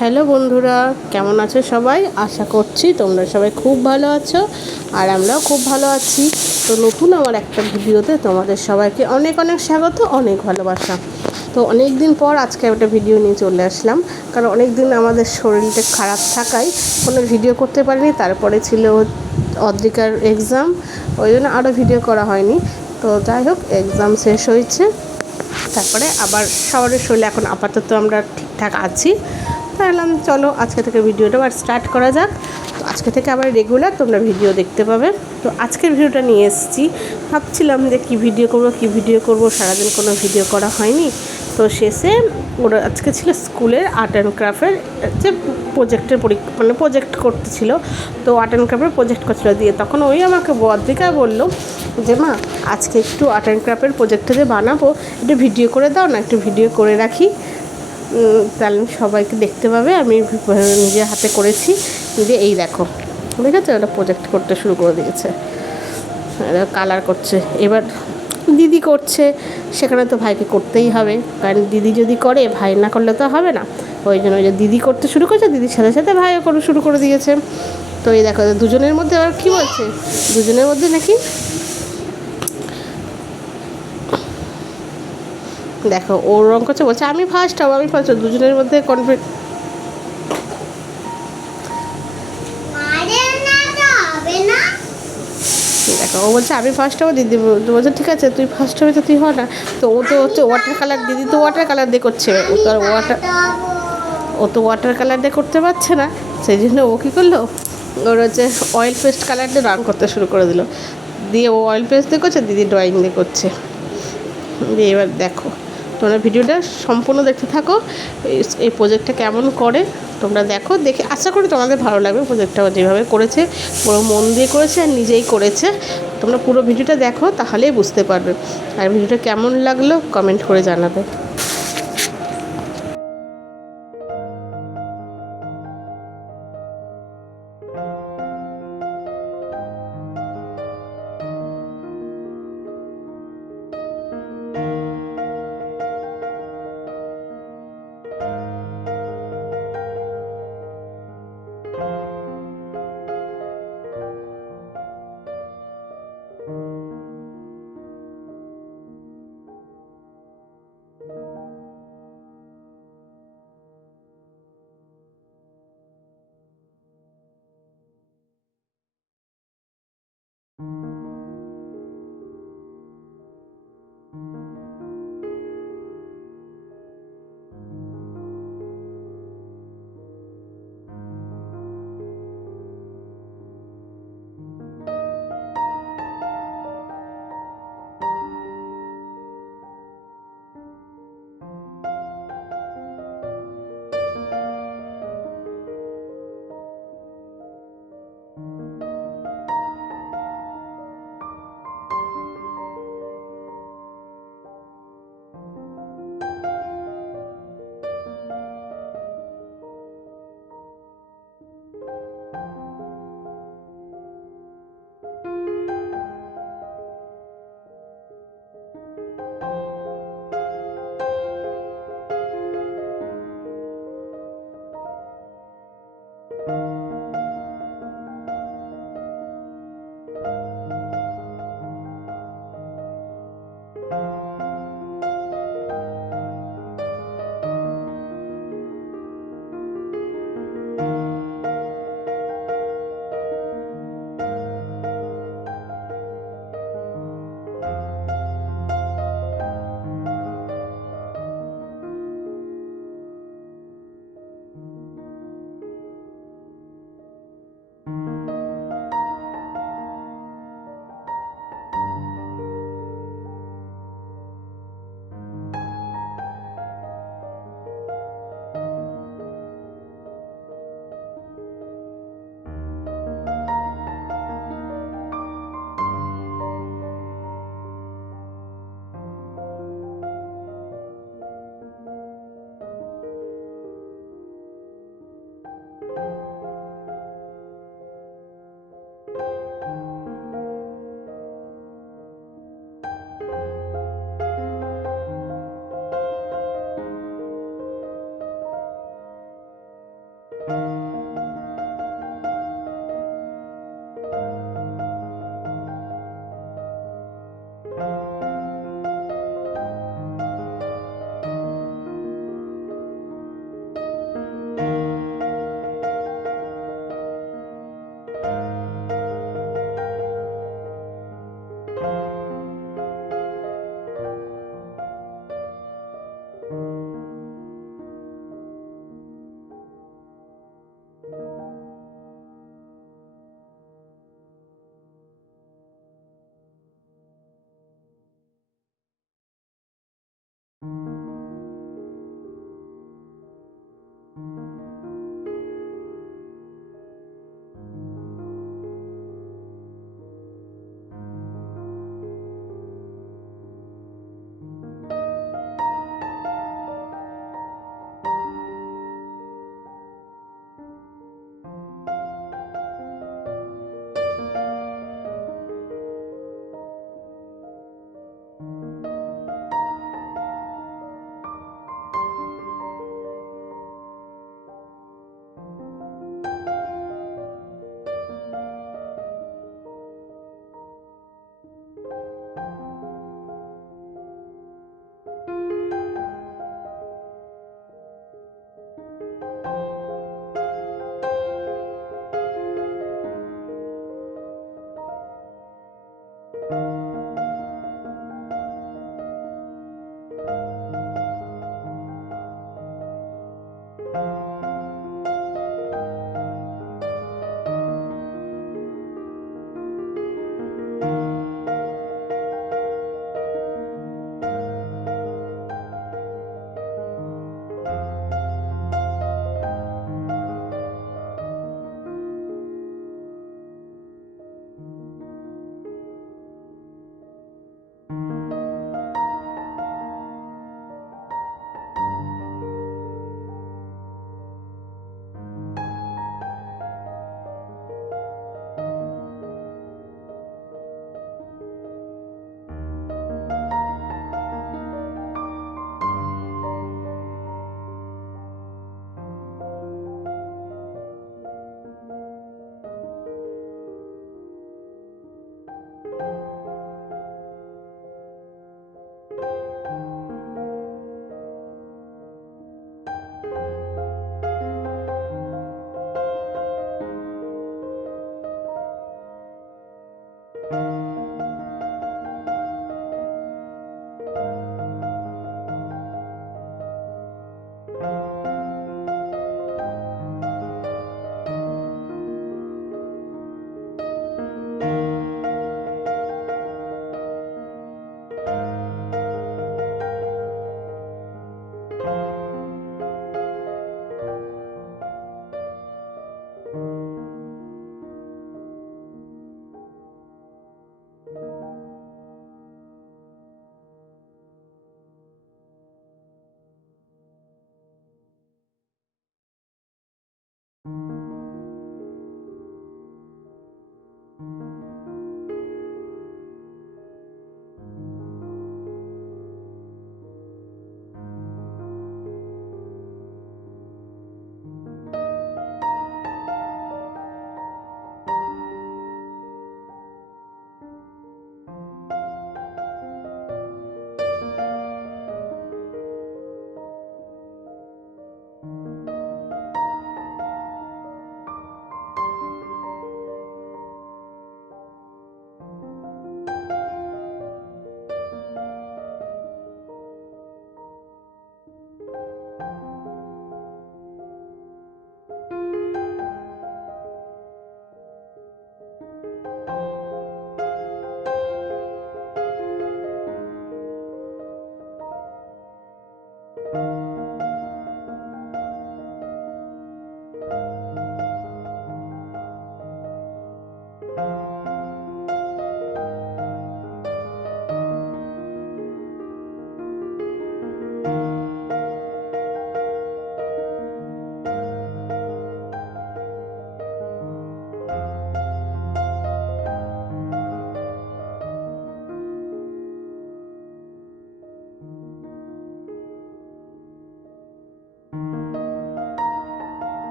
Hello বন্ধুরা, কেমন আছো সবাই? আশা করছি তোমরা সবাই খুব ভালো আছো আর আমরাও খুব ভালো আছি। তো নতুন আমার একটা ভিডিওতে তোমাদের সবাইকে অনেক অনেক স্বাগত, অনেক ভালোবাসা। তো অনেক দিন পর আজকে একটা ভিডিও নিয়ে চলে আসলাম, কারণ অনেক দিন আমাদের শরীরটা খারাপ থাকায় কোনো ভিডিও করতে পারিনি, তারপরে ছিল অদ্রিকার এক্সাম ওই জন্য আরও ভিডিও করা হয়নি। তো যাই হোক এক্সাম শেষ হয়েছে, তারপরে আবার সবারই শরীর এখন আপাতত আমরা ঠিকঠাক আছি। তাহলাম চলো আজকে থেকে ভিডিওটা আবার স্টার্ট করা যাক। তো আজকে থেকে আবার রেগুলার তোমরা ভিডিও দেখতে পাবে। তো আজকের ভিডিওটা নিয়ে এসেছি। ভাবছিলাম যে কী ভিডিও করব, কী ভিডিও করব, সারাদিন কোনো ভিডিও করা হয়নি। তো শেষে ওরা আজকে ছিল স্কুলের আর্ট অ্যান্ড ক্রাফটের যে প্রজেক্টের মানে প্রজেক্ট করতেছিল। তো আর্ট অ্যান্ড ক্রাফটের প্রজেক্ট করছিল দিয়ে তখন ওই আমাকে বদ্রিকা বলল যে, মা, আজকে একটু আর্ট অ্যান্ড ক্রাফটের প্রজেক্টটা যে বানাবো, একটু ভিডিও করে দাও না, একটু ভিডিও করে রাখি। তাহলে সবাইকে দেখতে পাবে। আমি নিজে হাতে করেছি। যে এই দেখো ঠিক আছে ওটা প্রজেক্ট করতে শুরু করে দিয়েছে। কালার করছে। এবার দিদি করছে। সেখানে তো ভাইকে করতেই হবে। কারণ দিদি যদি করে, ভাই না করলে তো হবে না। ওই জন্য ওই যে দিদি করতে শুরু করেছে, দিদির সাথে সাথে ভাইও করে শুরু করে দিয়েছে। তো এই দেখো, দুজনের মধ্যে আবার কী বলছে? দুজনের মধ্যে নাকি দেখো ওর রং করছে, বলছে, আমি ফার্স্ট হব, আমি ফার্স্ট দুজনের মধ্যে কনফিড দেখো, ও বলছে, আমি ফার্স্ট হব, দিদি বল- বলছে, ঠিক আছে, তুই ফার্স্ট হবে তো তুই হ না। তো ও তো হচ্ছে ওয়াটার কালার দিদি তো ওয়াটার কালার দিয়ে করছে। ও তো আর ওয়াটার ও তো ওয়াটার কালার দিয়ে করতে পারছে না। সেই জন্য ও কী করল? ওর হচ্ছে অয়েল পেস্ট কালার দিয়ে রঙ করতে শুরু করে দিল। দিয়ে ও অয়েল পেস্ট দিয়ে করছে, দিদি ড্রয়িং দিয়ে করছে। দিয়ে এবার দেখো। তোমরা ভিডিওটা সম্পূর্ণ দেখতে থাকো। এই- প্রোজেক্টটা কেমন করে তোমরা দেখো। দেখে আশা করি তোমাদের ভালো লাগবে প্রজেক্টটা যেভাবে করেছে। পুরো মন দিয়ে করেছে আর নিজেই করেছে। তোমরা পুরো ভিডিওটা দেখো, তাহলেই বুঝতে পারবে। আর ভিডিওটা কেমন লাগল কমেন্ট করে জানাবে।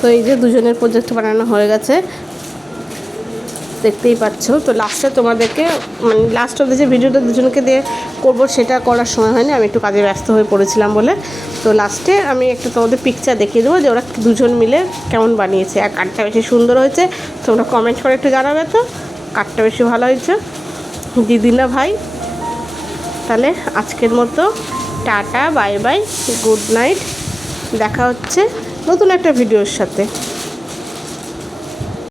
তো এই যে দুজনের প্রজেক্ট বানানো হয়ে গেছে। দেখতেই পাচ্ছ। তো লাস্টে তোমাদেরকে মানে লাস্ট অব্দি যে ভিডিওটা দুজনকে দিয়ে করব, সেটা করার সময় হয়নি। আমি একটু কাজে ব্যস্ত হয়ে পড়েছিলাম বলে। তো লাস্টে আমি একটু তোমাদের পিকচার দেখিয়ে দেবো যে ওরা দুজন মিলে কেমন বানিয়েছে। আর কাঠটা বেশি সুন্দর হয়েছে। তোমরা কমেন্ট করে একটু জানাবে তো। কাঠটা বেশি ভালো হয়েছে। দিদি না ভাই, তাহলে আজকের মতো। Tata bye bye good night দেখা হচ্ছে। নতুন একটা ভিডিওর সাথে।